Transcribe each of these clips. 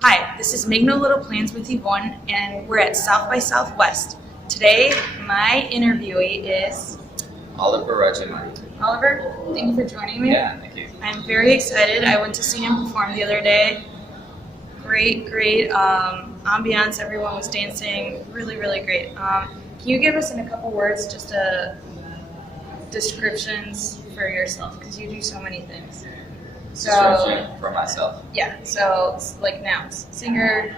Hi, this is Make No Little Plans with Ivonne, and we're at South by Southwest. Today, my interviewee is Oliver Rajamani. Oliver. Thank you for joining me. Yeah, thank you. I'm very excited. I went to see him perform the other day. Great ambiance. Everyone was dancing. Really great. Can you give us in a couple words just descriptions for yourself? Because you do so many things. Description for myself. Yeah, so like nouns. Singer,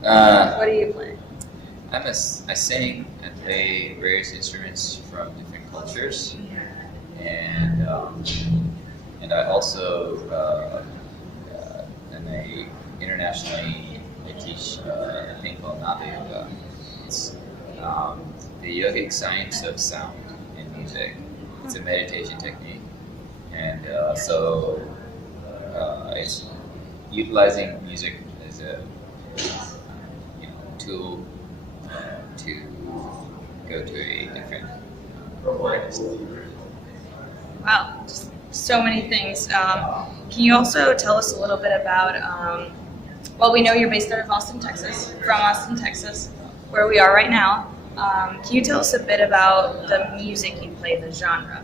what do you play? I sing and play various instruments from different cultures, and I also am internationally I teach a thing called Nada Yoga. It's the yogic science of sound in music. It's a meditation technique, and it's utilizing music as a tool to go to a different forest. Wow, just so many things. Can you also tell us a little bit about, well, we know you're based out of Austin, Texas, from Austin, Texas, where we are right now. Can you tell us a bit about the music you play, the genre?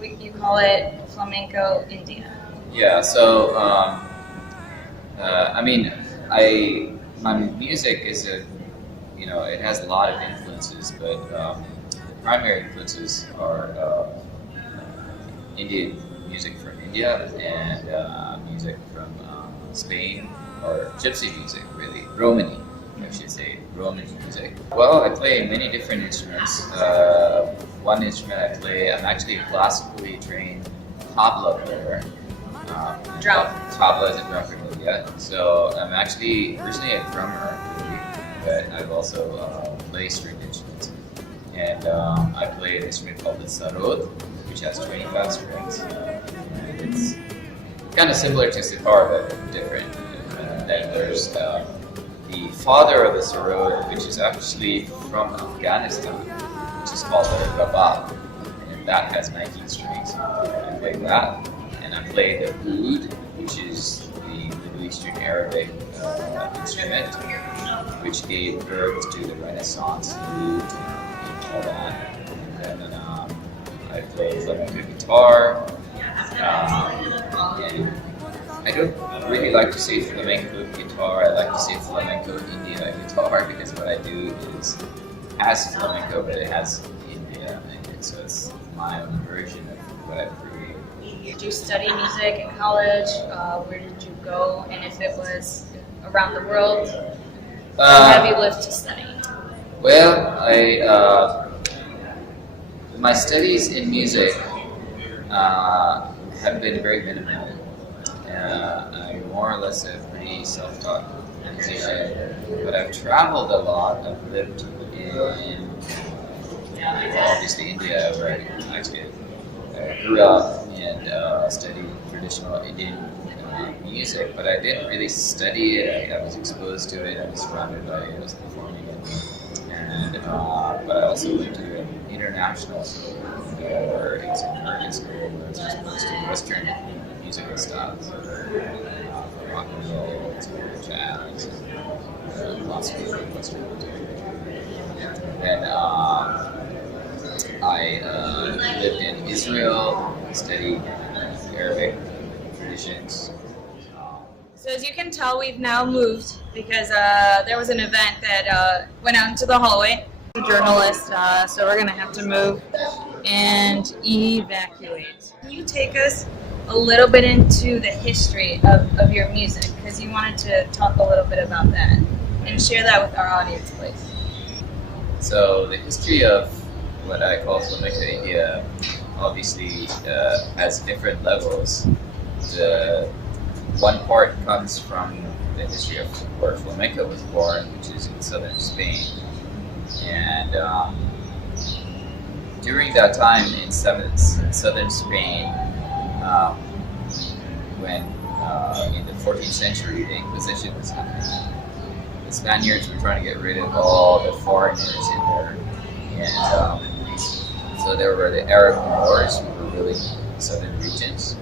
You call it Flamenco India. Yeah, so my music is it has a lot of influences, but the primary influences are Indian music from India and music from Spain, or Gypsy music, really, Romani, I should say, Romani music. Well, I play many different instruments. One instrument I play, I'm actually a classically trained tabla player. Drum. Tabla is a drum from India. So I'm actually originally a drummer, really, but I've also played stringed instruments. And I play an instrument called the sarod, which has 25 strings. And it's kind of similar to sitar, but different. And then there's the father of the sarod, which is actually from Afghanistan, which is called the rabab. And that has 19 strings. I play that. And I play the oud, which is the Middle Eastern Arabic instrument, which gave birth to the Renaissance oud and all that. And then I play flamenco guitar. And I don't really like to say flamenco guitar. I like to say Flamenco India guitar, because what I do has flamenco, but it has India in it, so it's my own version of what I create. Did you study music in college? Where did you go? And if it was around the world, where have you lived to study? Well, my studies in music have been very minimal. I'm more or less a pretty self-taught musician, but I've traveled a lot. I've lived in obviously India, where I actually grew up and studied traditional Indian music, but I didn't really study it. I was exposed to it. I was surrounded by it. I was performing it, and but I also went to an international school, where it's an American school, where I was exposed to Western musical styles, from rock and roll to jazz, classical and Western music. And I lived in Israel, studied Arabic traditions. So as you can tell, we've now moved because there was an event that went out into the hallway. The journalist, so we're gonna have to move and evacuate. Can you take us a little bit into the history of your music? Because you wanted to talk a little bit about that and share that with our audience, please. So the history of what I call Flamenco India obviously has different levels. The one part comes from the history of where flamenco was born, which is in southern Spain. And during that time in southern Spain, when in the 14th century the Inquisition was happening, the Spaniards were trying to get rid of all the foreigners in there. And so there were the Arab Moors who were really southern regions.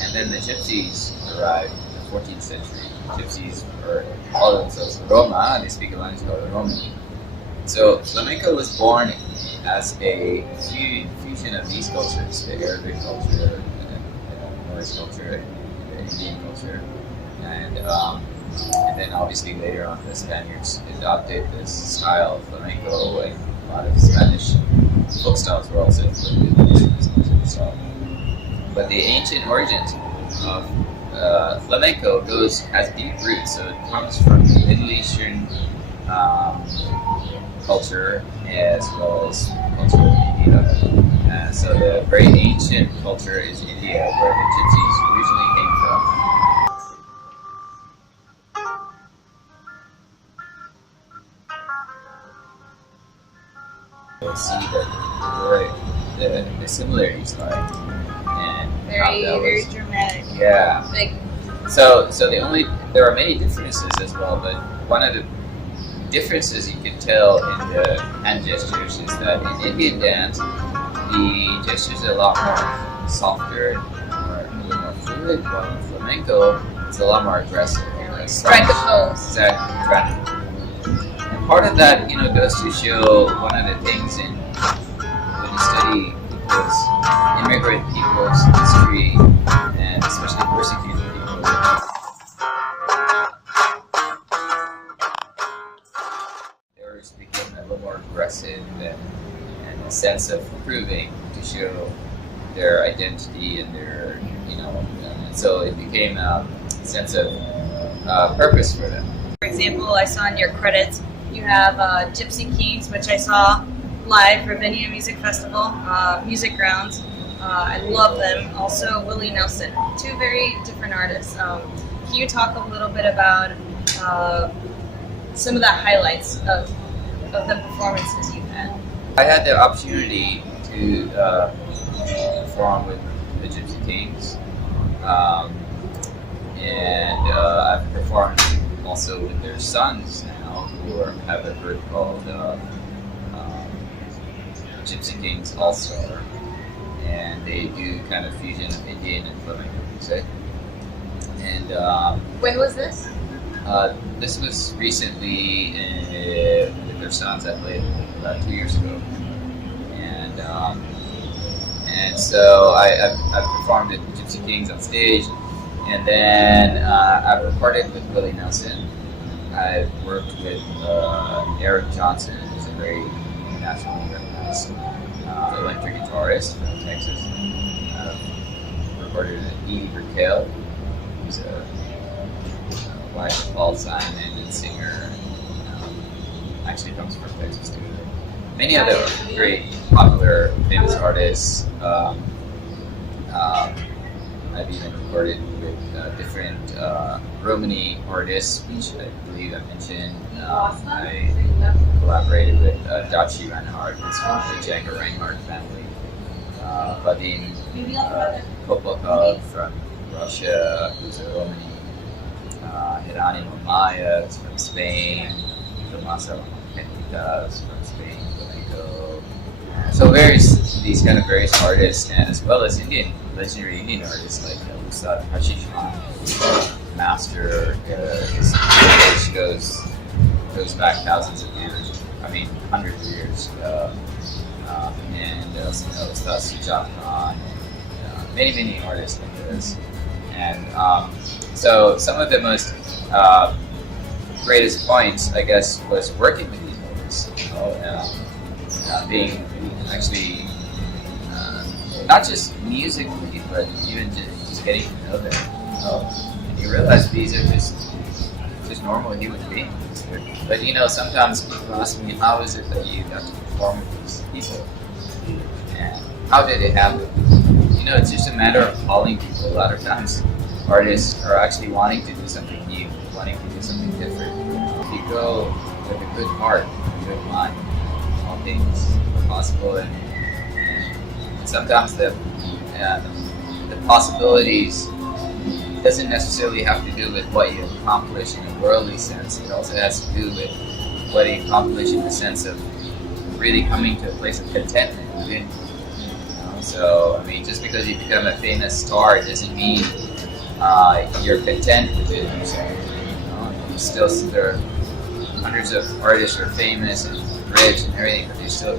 And then the Gypsies arrived in the 14th century. Gypsies call themselves Roma, they speak a language called Romani. So flamenco was born as a fusion of these cultures, the Arabic culture, the Moorish culture, the Indian culture, and then obviously later on the Spaniards adopted this style of flamenco, and a lot of Spanish folk styles were also included in this style. But the ancient origins of flamenco has deep roots, so it comes from the Middle Eastern culture as well as culture of India. So the very ancient culture is India, where the Gypsies originally came from. You'll see the similarities lie. And Very dramatic. Yeah. Like, So there are many differences as well, but one of the differences you can tell in the hand gestures is that in Indian dance, the gestures are a lot more softer, a little more fluid, while in flamenco, it's a lot more aggressive. strike the pose. Exactly. And part of that, goes to show one of the things when you study immigrant people's history, and especially persecuted people. Became a little more aggressive and a sense of proving to show their identity and their, so it became a sense of purpose for them. For example, I saw in your credits you have Gypsy Kings, which I saw live for Vinia Music Festival, Music Grounds. I love them. Also, Willie Nelson, two very different artists. Can you talk a little bit about some of the highlights of the performances you've had? I had the opportunity to perform with the Gypsy Kings, and I've performed also with their sons now, who have a group called Gypsy Kings All-Star, and they do kind of fusion of Indian and flamenco music. And when was this? This was recently with their sons. I played about 2 years ago, and so I performed at Gypsy Kings on stage, and then I recorded with Willie Nelson. I worked with Eric Johnson, who's a very internationally recognized electric guitarist from Texas. Recorded with Edie Brickell, who's a wife of Paul Simon and singer, actually comes from Texas too. Many other great popular famous artists. I've even recorded with different Romani artists, which I believe I mentioned. I collaborated with dotschy Reinhardt, who's from the Reinhardt family. Vadim, Kolpakov from Russia, who's a Romani. Jeronimo is from Spain, Tommaso from Spain, Flamenco. So these kind of various artists, and as well as legendary Indian artists like Ustad Hashishman, master. His lineage goes back thousands of years. I mean, hundreds of years. And Ustad Sujat Khan, many artists like this. And so some of the most greatest points, I guess, was working with these artists. Being actually not just musically, but even just getting to know them. And you realize these are just normal human beings. But sometimes people ask me, how is it that you got to perform with these people? And how did it happen? It's just a matter of calling people. A lot of times artists are actually wanting to do something new, wanting to do something different. If you go with a good heart, a good mind, all things are possible, and sometimes the possibilities doesn't necessarily have to do with what you accomplish in a worldly sense. It also has to do with what you accomplish in the sense of really coming to a place of contentment within. So, I mean, just because you become a famous star doesn't mean you're content with it. So, you still, there are hundreds of artists who are famous and rich and everything, but they're still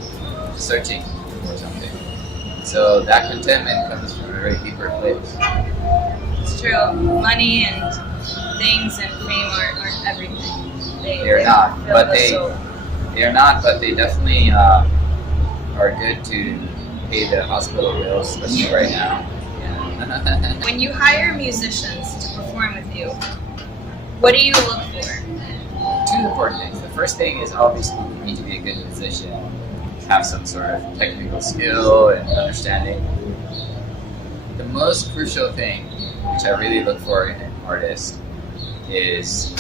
searching for something. So that contentment comes from a very deeper place. It's true. Money and things and fame aren't everything. They're not, but they definitely are good to pay the hospital bills, especially right now. Yeah. When you hire musicians to perform with you, what do you look for? Two important things. The first thing is obviously you need to be a good musician, have some sort of technical skill and understanding. The most crucial thing, which I really look for in an artist, is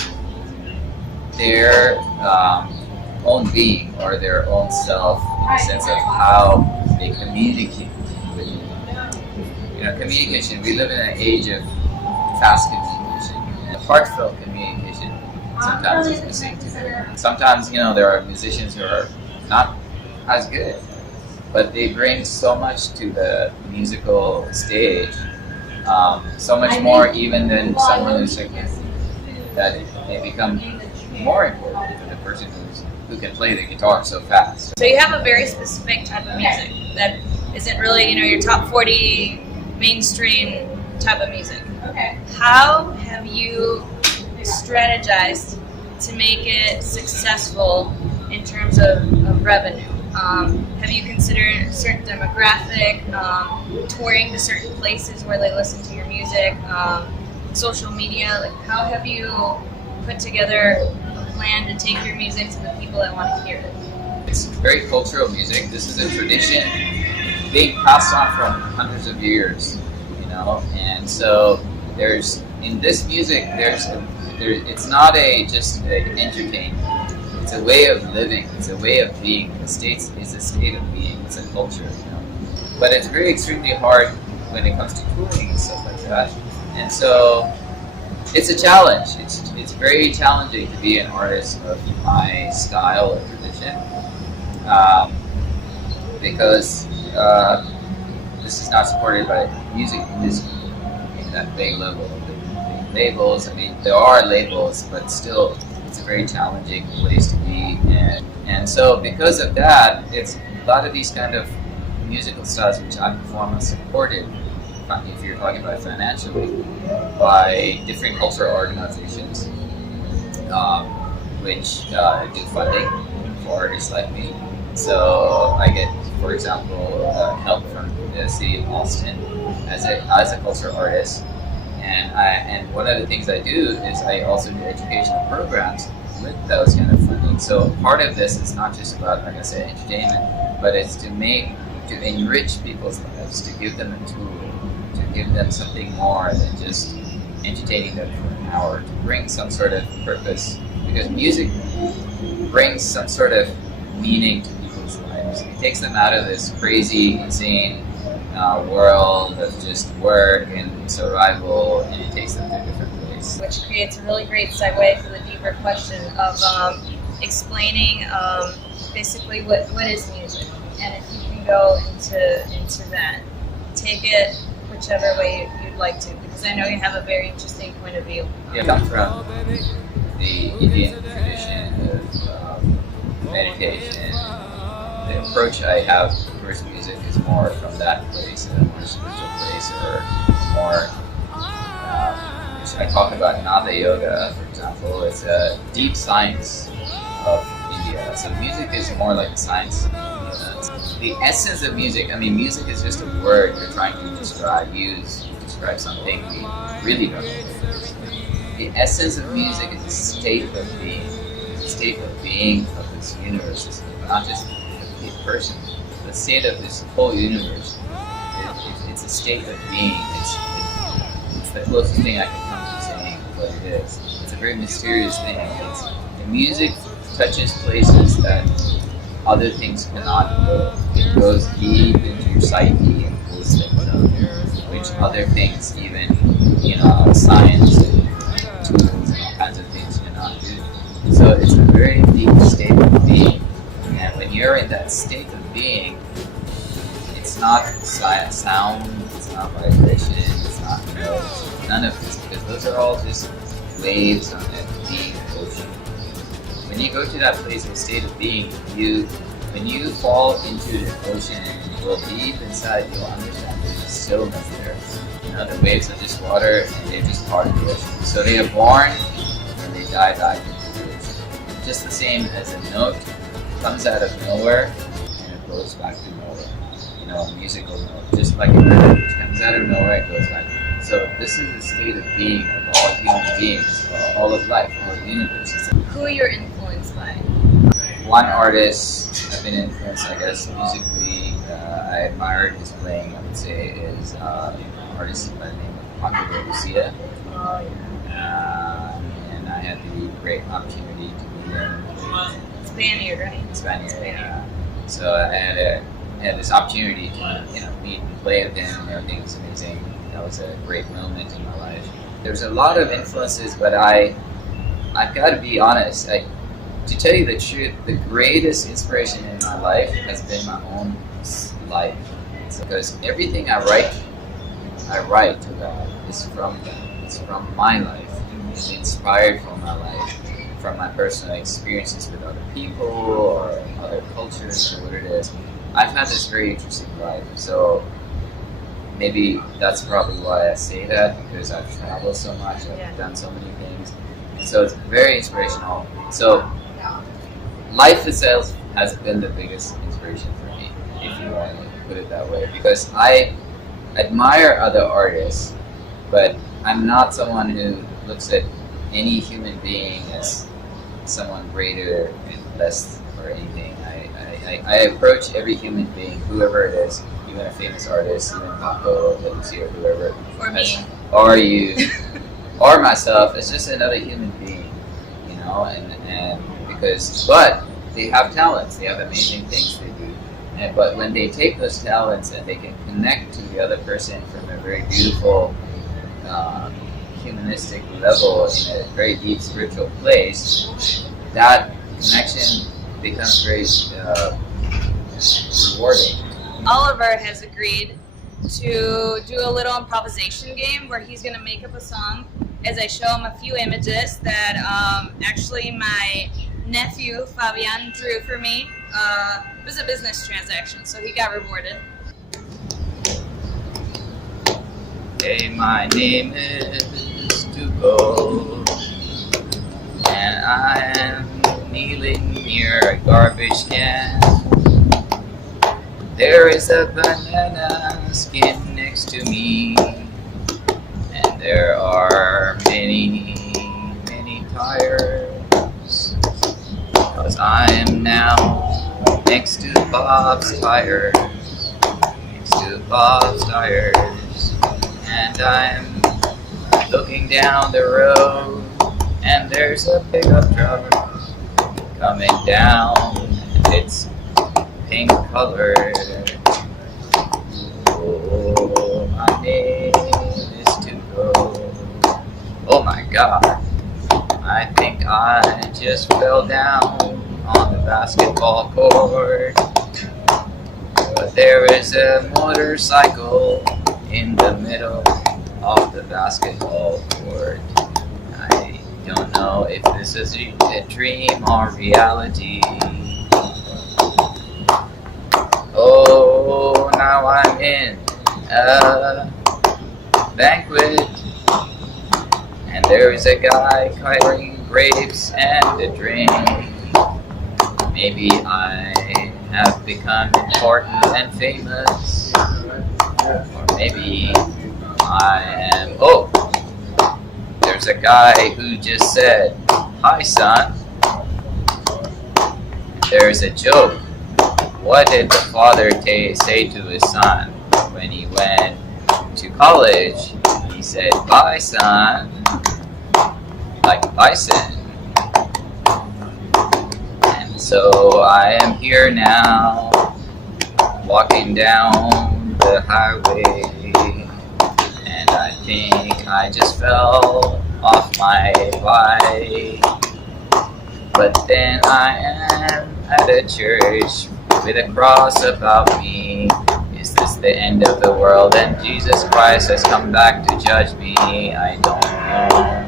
their own being or their own self, in the sense of how they communicate with you. You know, communication, we live in an age of fast communication, and heartfelt communication sometimes is missing too. Sometimes, there are musicians who are not as good, but they bring so much to the musical stage, so much more even than someone who's second, that they become more important than the person who can play the guitar so fast. So you have a very specific type of music that isn't really, your top 40 mainstream type of music. Okay. How have you strategized to make it successful in terms of revenue? Have you considered a certain demographic, touring to certain places where they listen to your music, social media? Like, how have you put together a plan to take your music to the people that want to hear it? It's very cultural music. This is a tradition being passed on from hundreds of years, and so in this music, it's not just an entertainment. It's a way of living. It's a way of being. It's a state of being. It's a culture, But it's very extremely hard when it comes to touring and stuff like that. And so it's a challenge. It's very challenging to be an artist of my style or tradition, because this is not supported by music industry in that big level. The labels. I mean, there are labels, but still, it's a very challenging place to be. And so because of that, it's a lot of these kind of musical styles which I perform are supported, if you're talking about financially, by different cultural organizations, which do funding for artists like me. So I get, for example, help from the city of Austin as a cultural artist. And one of the things I do is I also do educational programs with those kind of funding. So part of this is not just about, like I said, entertainment, but it's to enrich people's lives, to give them a tool, to give them something more than just entertaining them for an hour, to bring some sort of purpose, because music brings some sort of meaning to people's lives. It takes them out of this crazy, insane world of just work and survival, and it takes them to a different place. Which creates a really great segue for the deeper question of explaining basically what is music, and if you can go into that, take it whichever way you'd like to, because I know you have a very interesting point of view. Yeah, I come from the Indian tradition of meditation. The approach I have towards music is more from that place, a more spiritual place, or more, which I talk about Nada Yoga, for example. It's a deep science of India. So music is more like a science. The essence of music, music is just a word you're trying to describe something we really don't know. The essence of music is a state of being. It's a state of being of this universe. It's not just a person. The state of this whole universe. It's a state of being. It's the closest thing I can come to saying what it is. It's a very mysterious thing. The music touches places that other things cannot go. It goes deep into your psyche and pulls things up, which other things, even science and tools and all kinds of things cannot do. So it's a very deep state of being, and when you're in that state of being, it's It's not sound, it's not vibration, it's not notes, none of this, because those are all just waves on a deep ocean. When you go to that place of state of being, when you fall into the ocean and you go deep inside, you'll understand there's a stillness there. You know, the waves are just water and they're just part of the ocean. So they are born and they die back into the ocean. Just the same as a note comes out of nowhere and it goes back to nowhere. You know, a musical note, just like a bird, which comes out of nowhere and goes back. So this is the state of being of all human beings, all of life, all of the universe. Who are you influenced by? One artist I've been influenced, I guess, musically, I admired his playing, I would say, is an artist by the name of Oliver Rajamani. Oh, yeah. And I had the great opportunity to meet him. Spaniard, right? Spaniard. So I had this opportunity to meet and play with him, and everything was amazing. That was a great moment in my life. There's a lot of influences, but I've got to be honest. To tell you the truth, the greatest inspiration in my life has been my own life. Because everything I write about is from them. It's from my life. It's inspired from my life, from my personal experiences with other people or other cultures or what it is. I've had this very interesting life. So maybe that's probably why I say that, because I've traveled so much, I've done so many things. So it's very inspirational. So life itself has been the biggest inspiration for me, if you want to put it that way, because I admire other artists, but I'm not someone who looks at any human being as someone greater and less or anything. I approach every human being, whoever it is, even a famous artist, even Paco, Gipsy, or whoever, or me, or you, or myself, as just another human being, you know, and because, but they have talents, they have amazing things they do, but when they take those talents and they can connect to the other person from a very beautiful, humanistic level in a very deep spiritual place, that connection becomes very rewarding. Oliver has agreed to do a little improvisation game where he's going to make up a song as I show him a few images that actually my nephew Fabian drew for me. It was a business transaction, so he got rewarded. Hey, my name is Tuco, and I am kneeling near a garbage can. There is a banana skin next to me, and there are many, many tires, because I am now next to Bob's tires, and I'm looking down the road, and there's a pickup truck coming down, and it's pink colored. Oh, my name is Tuco. Oh my God, I think I just fell down on the basketball court. But there is a motorcycle in the middle of the basketball court. I don't know if this is a dream or reality. Oh, now I'm in a banquet, and there is a guy carrying grapes and a drink. Maybe I have become important and famous, or maybe I am. Oh, there's a guy who just said, "Hi, son." There's a joke. What did the father say to his son when he went to college? He said, "Bye, son," like bison. And so I am here now, walking down the highway, and I think I just fell off my bike. But then I am at a church with a cross about me. Is this the end of the world and Jesus Christ has come back to judge me? I don't know.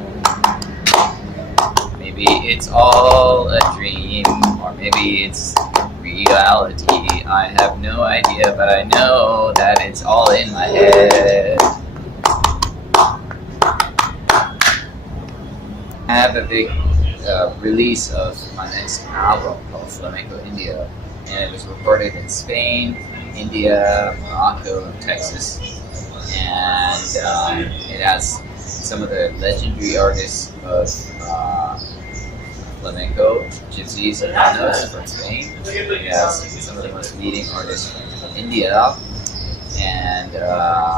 Maybe it's all a dream, or maybe it's reality. I have no idea, but I know that it's all in my head. I have a big release of my next album called Flamenco India, and it was recorded in Spain, India, Morocco, and Texas, and it has some of the legendary artists of flamenco, gypsies and manos from Spain. It has some of the most leading artists from India, and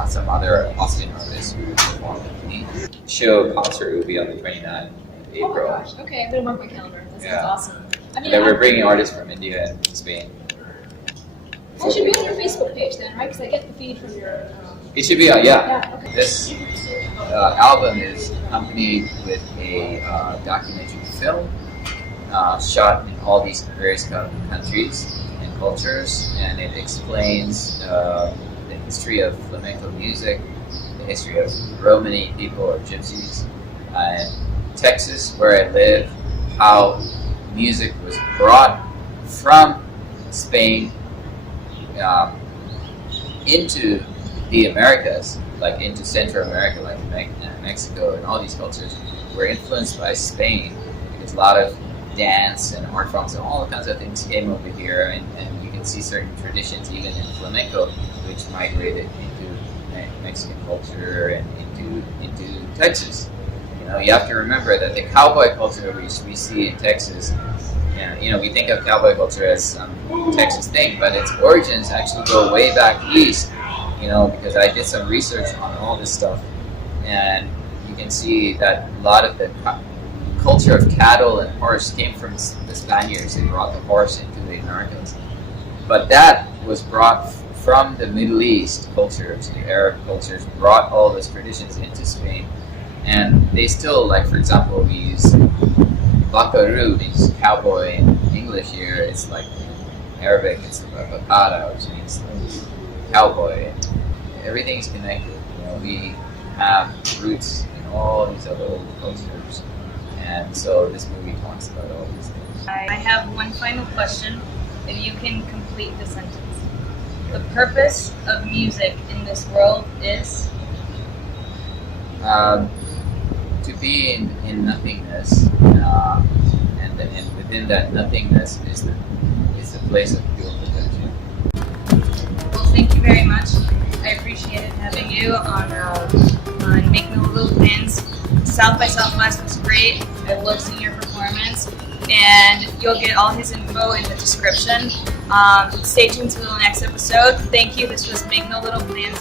some other Austrian artists who perform with me. Show concert will be on the 29th of April. Oh my gosh, okay, I'm gonna mark my calendar. That sounds awesome. I mean, we're bringing artists from India and Spain. That should be on your Facebook page then, right? Because I get the feed from your... It should be on, yeah. Yeah, okay. This album is accompanied with a documentary film shot in all these various countries and cultures, and it explains the history of flamenco music, the history of Romani people or gypsies, and Texas, where I live, how music was brought from Spain into the Americas, like into Central America, like Mexico, and all these cultures were influenced by Spain, because a lot of dance and art forms and all kinds of things came over here, and you can see certain traditions even in flamenco which migrated into Mexican culture and into Texas. You know, you have to remember that the cowboy culture we see in Texas, and, you know, we think of cowboy culture as some Texas thing, but its origins actually go way back east, you know, because I did some research on all this stuff, and you can see that a lot of the culture of cattle and horse came from the Spaniards. They brought the horse into the Americas. But that was brought from the Middle East cultures, the Arab cultures, brought all those traditions into Spain. And they still, like, for example, we use Buckaroo, means cowboy in English here. It's like Arabic, it's Bakara, which means like cowboy. Everything's connected. You know, we have roots in all these other old cultures. And so this movie talks about all these things. I have one final question, if you can complete the sentence. The purpose of music in this world is? To be in nothingness, and within that nothingness is the place of pure potential. Well, thank you very much. I appreciated having you on Make No Little Plans. South by Southwest was great. I love seeing your performance, and you'll get all his info in the description. Stay tuned to the next episode. Thank you. This was Make No Little Plans.